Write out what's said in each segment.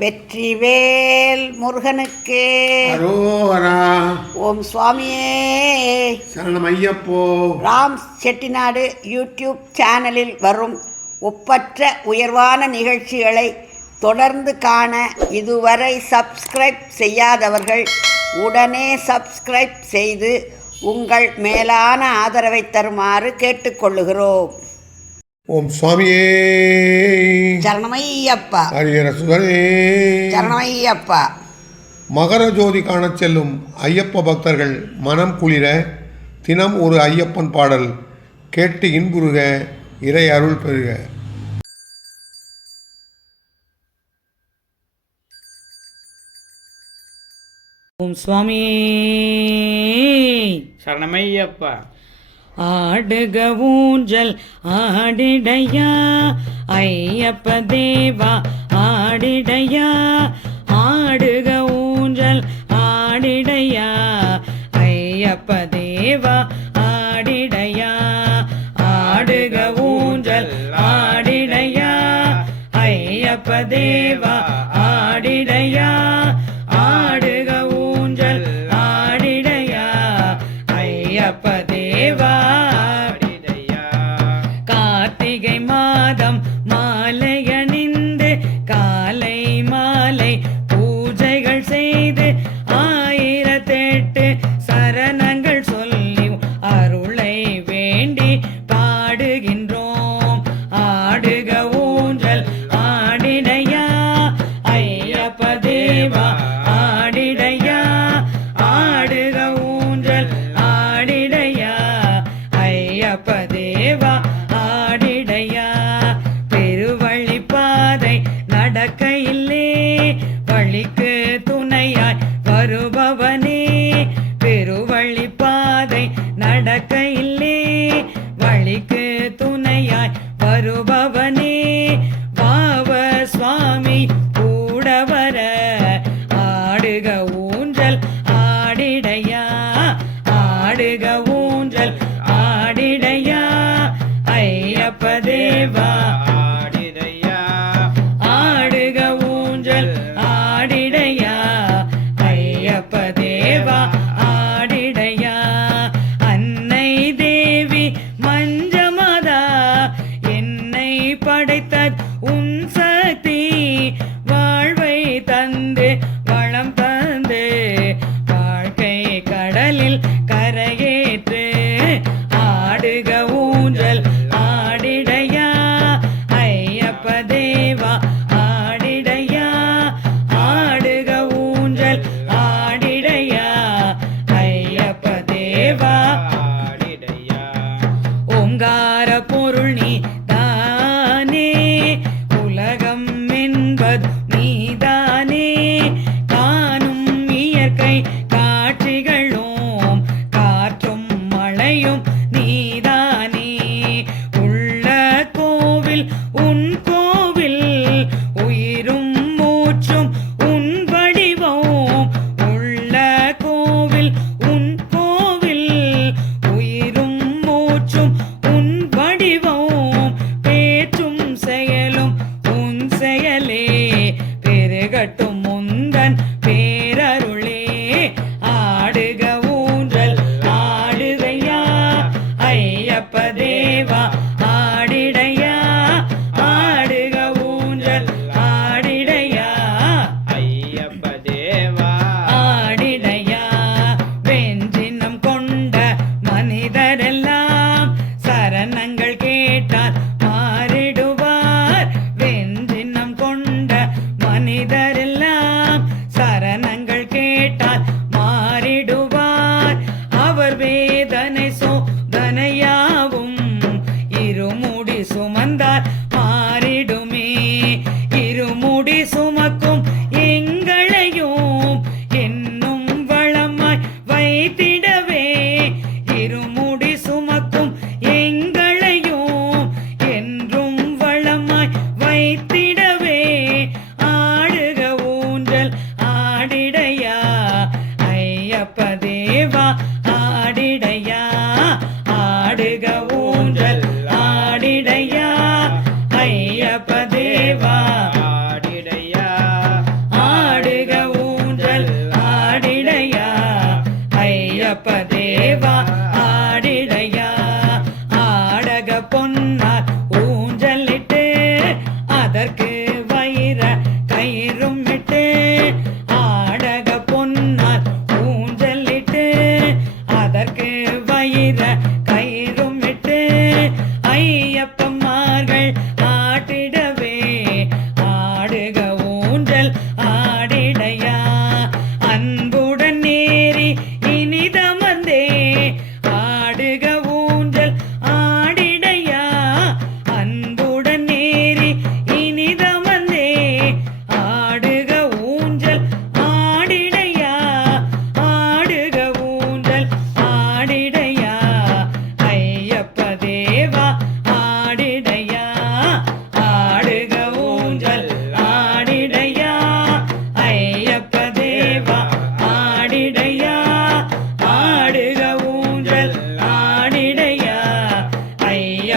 வெற்றிவேல் முருகனுக்கு அரோகரா. ஓம் சுவாமியே சரணம் ஐயப்போ. ராம் செட்டிநாடு யூடியூப் சேனலில் வரும் ஒப்பற்ற உயர்வான நிகழ்ச்சிகளை தொடர்ந்து காண இதுவரை சப்ஸ்கிரைப் செய்யாதவர்கள் உடனே சப்ஸ்கிரைப் செய்து உங்கள் மேலான ஆதரவை தருமாறு கேட்டுக்கொள்ளுகிறோம். ஓம் சுவாமியே சரணமையப்பா. ஹரிஹர சுதனே சரணமையப்பா. மகர ஜோதி காணச் செல்லும் ஐயப்ப பக்தர்கள் மனம் குளிர தினம் ஒரு ஐயப்பன் பாடல் கேட்டு இன்புறுக, இறை அருள் பெறுக. ஓம் சுவாமி சரணமையப்பா. ஆடுக ஊஞ்சல் ஆடிடையா ஐயப்ப தேவா ஆடிடையா, ஆடுக ஊஞ்சல் ஆடிடையா ஐயப்ப தேவா ஆடிடையா, ஆடுக ஊஞ்சல் ஆடிடையா ஐயப்ப தேவா ஆடிடையா, ஆடுக ஊஞ்சல் ஆடிடையா ஐயப்ப தேவா. கார்த்திகை மாதம் மாலையணிந்து காலை மாலை பூஜைகள் செய்து ஆயிரத்தெட்டு சரணங்கள் சொல்லி அருளை வேண்டி பாடுகின்றோம். ஆடுக ஊஞ்சல் ஆடிடையா ஐயப்ப தேவா ஆடிடையா, ஆடுக ஊஞ்சல் ஆடிடையா ஐயப்ப தேவா ஆடிடையா. பெருவழி பாதை நடக்கையில்லே வழிக்கு துணையாய் வருபவனே, பெருவழி பாதை நடக்கையில்லே வழிக்கு துணையாய் வருபவனே, வாவ சுவாமி கூட வர ஆடுக ஊஞ்சல் ஆடிடையா, ஆடுக ஊஞ்சல் ஆடிடையா ஐயப்ப தேவா ஆடிடையா, ஆடுக ஊஞ்சல் ஆடிடையா ஐயப்ப தேவா ஆடிடையா. அன்னை தேவி மஞ்சமதா என்னை படைத்தத் உன் சக்தி, வாழ்வை தந்து வளம் தந்து வாழ்க்கை கடலில் கரையேற்று, ஆடுக ஊஞ்சல் ஆடிடையா ஐயப்ப தேவா ஆடிடையா, ஆடுக ஊஞ்சல் ஆடிடையா ஐயப்ப தேவா ஆடிடையா. ஓங்கார பொருள் நீ தானே, உலகம் என்பது நீதானே, காணும் இயற்கை காட்சிகளும் காற்றும் மழையும் நீதானே, உள்ள கோவில் உன் கோவில் உயிரும் மூச்சும் உன் வடிவம், உள்ள கோவில் உன் கோவில் உயிரும் மூச்சும் உன் வடிவம், பேற்றும் செயலும் உன் செயலே பெருகட்டும் முந்தன் பேரருளே. ஆடுக ஊஞ்சல் ஆடுகையா ஐயப்ப தேவா ஆடிடையா, ஆடுக ஊஞ்சல் ஆடிடையா ஐயப்ப தேவா ஆடிடையா. வெஞ்சினம் கொண்ட மனிதரெல்லாம் சரணங்கள் கேட்டால் மாறிடுவார், வெஞ்சினம் கொண்ட மனிதரெல்லாம் சரணங்கள்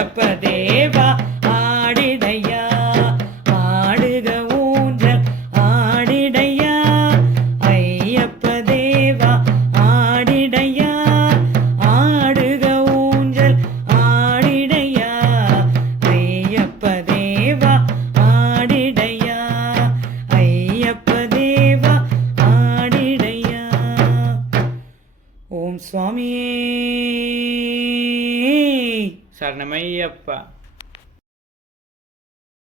ஐயப்ப தேவா ஆடிடையா ஆடுக ஊஞ்சல் ஆடிடையா ஐயப்ப தேவா ஆடிடையா ஆடுக ஊஞ்சல் ஆடிடையா ஐயப்ப தேவா ஆடிடையா ஐயப்ப தேவா ஆடிடையா. ஓம் சுவாமியே சரணமையப்பா.